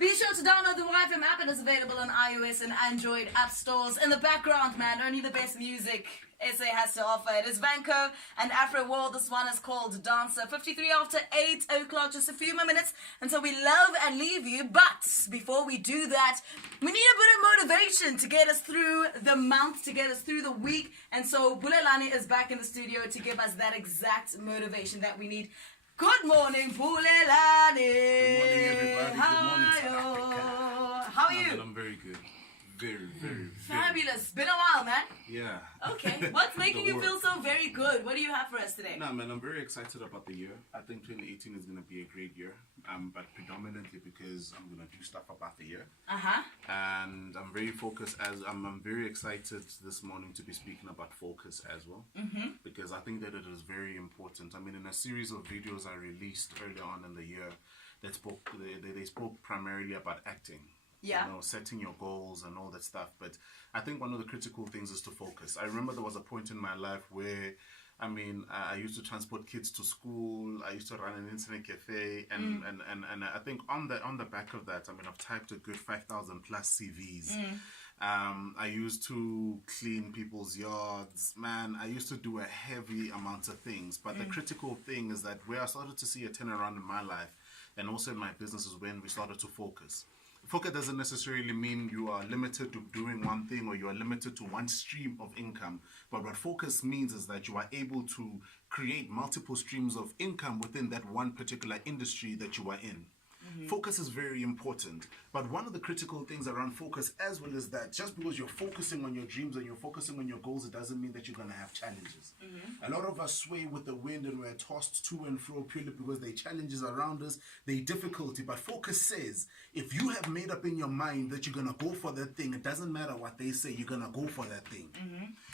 Be sure to download the YFM app. It is available on iOS and Android app stores. In the background, man, only the best music SA has to offer. It is Vanco and Afro World. This one is called Dancer. 53 after 8 o'clock. Just a few more minutes until we love and leave you. But before we do that, we need a bit of motivation to get us through the month, to get us through the week. And so Bulelani is back in the studio to give us that exact motivation that we need. Good morning, Bulelani. Good morning, everybody. Good morning, How South Africa. How are you? I'm very good. Very Fabulous. Been a while, man. Yeah. Okay. What's making you feel so very good? What do you have for us today? No, man, I'm very excited about the year. I think 2018 is going to be a great year, but predominantly because I'm going to do stuff about the year. And I'm very focused I'm very excited this morning to be speaking about focus as well, because I think that it is very important. I mean, in a series of videos I released earlier on in the year, they spoke primarily about acting. Yeah. You know, setting your goals and all that stuff. But I think one of the critical things is to focus. I remember there was a point in my life where, I mean, I used to transport kids to school. I used to run an internet cafe, and I think on the back of that, I mean, I've typed a good 5,000 plus CVs. I used to clean people's yards. Man, I used to do a heavy amount of things. But the critical thing is that where I started to see a turnaround in my life and also in my business is when we started to focus. Focus doesn't necessarily mean you are limited to doing one thing or you are limited to one stream of income. But what focus means is that you are able to create multiple streams of income within that one particular industry that you are in. Focus is very important. But one of the critical things around focus as well is that just because you're focusing on your dreams and you're focusing on your goals, it doesn't mean that you're going to have challenges. A lot of us sway with the wind and we're tossed to and fro purely because there are challenges around us, there are difficulty. But focus says, if you have made up in your mind that you're going to go for that thing, it doesn't matter what they say, you're going to go for that thing.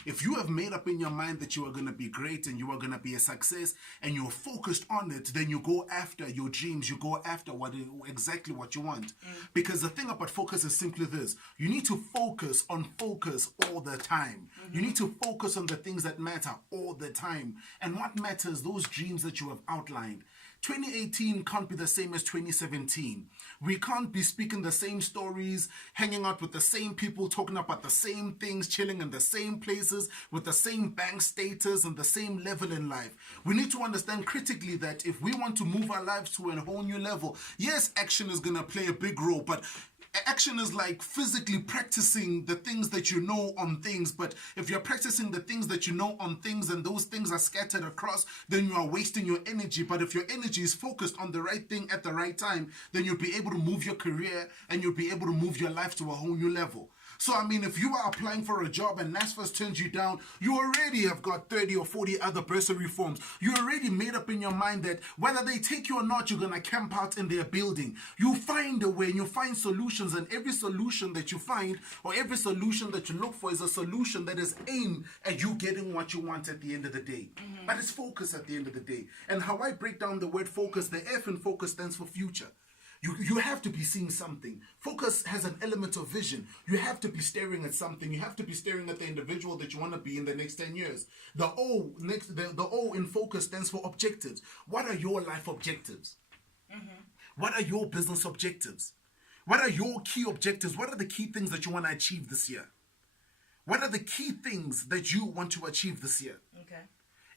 If you have made up in your mind that you are going to be great and you are going to be a success and you're focused on it, then you go after your dreams, you go after exactly what you want. Because the thing about focus is simply this: you need to focus on focus all the time. You need to focus on the things that matter all the time. And what matters, those dreams that you have outlined. 2018 can't be the same as 2017. We can't be speaking the same stories, hanging out with the same people, talking about the same things, chilling in the same places, with the same bank status and the same level in life. We need to understand critically that if we want to move our lives to a whole new level, yes, action is going to play a big role, but action is like physically practicing the things that you know on things. But if you're practicing the things that you know on things and those things are scattered across, then you are wasting your energy. But if your energy is focused on the right thing at the right time, then you'll be able to move your career and you'll be able to move your life to a whole new level. So, I mean, if you are applying for a job and NSFAS turns you down, you already have got 30 or 40 other bursary forms. You already made up in your mind that whether they take you or not, you're going to camp out in their building. You find a way and you find solutions, and every solution that you find or every solution that you look for is a solution that is aimed at you getting what you want at the end of the day. But it's focus at the end of the day. And how I break down the word focus, the F in focus stands for future. You have to be seeing something. Focus has an element of vision. You have to be staring at something. You have to be staring at the individual that you want to be in the next 10 years. The O in focus stands for objectives. What are your life objectives? What are your business objectives? What are your key objectives? What are the key things that you want to achieve this year? What are the key things that you want to achieve this year? Okay.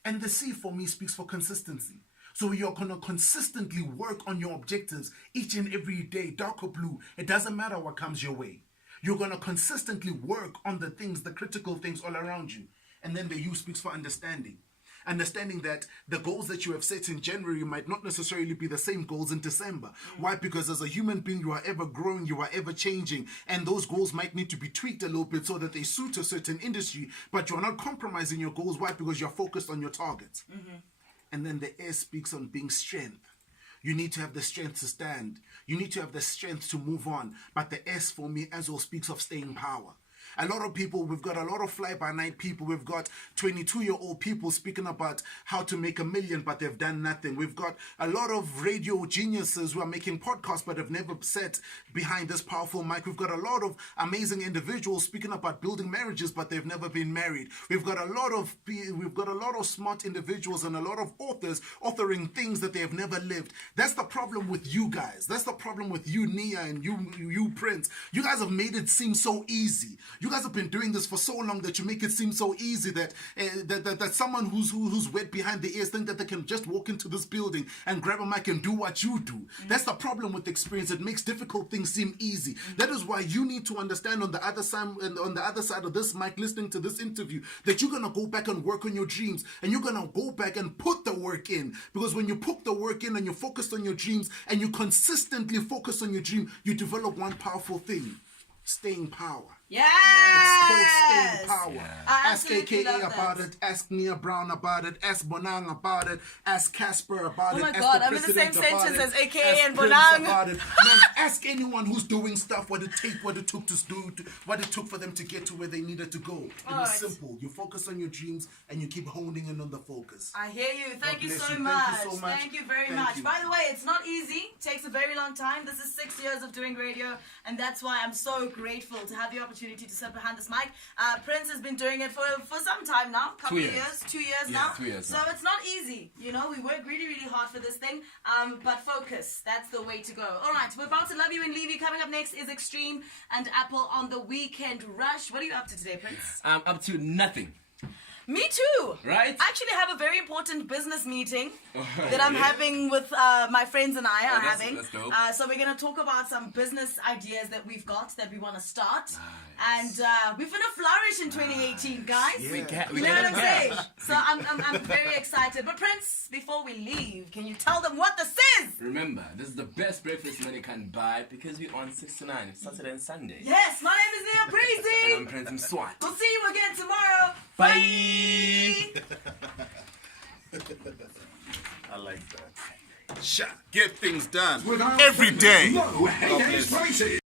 And the C for me speaks for consistency. So you're going to consistently work on your objectives each and every day, dark or blue. It doesn't matter what comes your way. You're going to consistently work on the things, the critical things all around you. And then the U speaks for understanding. Understanding that the goals that you have set in January might not necessarily be the same goals in December. Why? Because as a human being, you are ever growing, you are ever changing. And those goals might need to be tweaked a little bit so that they suit a certain industry. But you're not compromising your goals. Why? Because you're focused on your targets. And then the S speaks on being strength. You need to have the strength to stand. You need to have the strength to move on. But the S for me as well speaks of staying power. a lot of people, we've got a lot of fly-by-night people. We've got 22-year-old people speaking about how to make $1 million, but they've done nothing. We've got a lot of radio geniuses who are making podcasts, but have never sat behind this powerful mic. We've got a lot of amazing individuals speaking about building marriages, but they've never been married. We've got a lot of smart individuals and a lot of authors authoring things that they have never lived. That's the problem with you guys. That's the problem with you, Nia, and you Prince. You guys have made it seem so easy. You guys have been doing this for so long that you make it seem so easy that that someone who's wet behind the ears think that they can just walk into this building and grab a mic and do what you do. That's the problem with experience. It makes difficult things seem easy. That is why you need to understand on the other side of this mic, listening to this interview, that you're gonna go back and work on your dreams, and you're gonna go back and put the work in. Because when you put the work in and you're focused on your dreams and you consistently focus on your dream, you develop one powerful thing: staying power. Yes! It's called staying power. Yeah. I Ask AKA about it. Ask Nia Brown about it. Ask Bonang about it. Ask Casper about it. Oh my ask God, the I'm in the same president about sentence it. as AKA Ask and Prince Bonang. about it. Man, ask anyone who's doing stuff what it took to do, what it took for them to get to where they needed to go. It was Alright. simple. You focus on your dreams and you keep honing in on the focus. I hear you. Thank you bless so you. much. Thank you so much. Thank you very Thank much. you. By the way, it's not easy. It takes a very long time. This is 6 years of doing radio, and that's why I'm so grateful to have the opportunity to sit behind this mic. Prince has been doing it for some time now, couple of years, 2 years now. 2 years so now. it's not easy. You know, we work really, really hard for this thing, but focus. That's the way to go. All right, we're about to love you and leave you. Coming up next is Extreme and Apple on the Weekend Rush. What are you up to today, Prince? I'm up to nothing. Me too. Right? I actually have a very important business meeting that I'm having with my friends and I are having. That's dope. So we're going to talk about some business ideas that we've got that we want to start. Nice. And we're going to flourish in 2018, guys. Yeah. You know what I'm saying? So I'm very excited. But Prince, before we leave, can you tell them what this is? Remember, this is the best breakfast money can buy because we're on 6 to 9, Saturday and Sunday. Yes, my name is Nia And Breezy. I'm Prince Swat. We'll see you again tomorrow. Bye. I like that. Get things done Without every day. No, God bless. prices.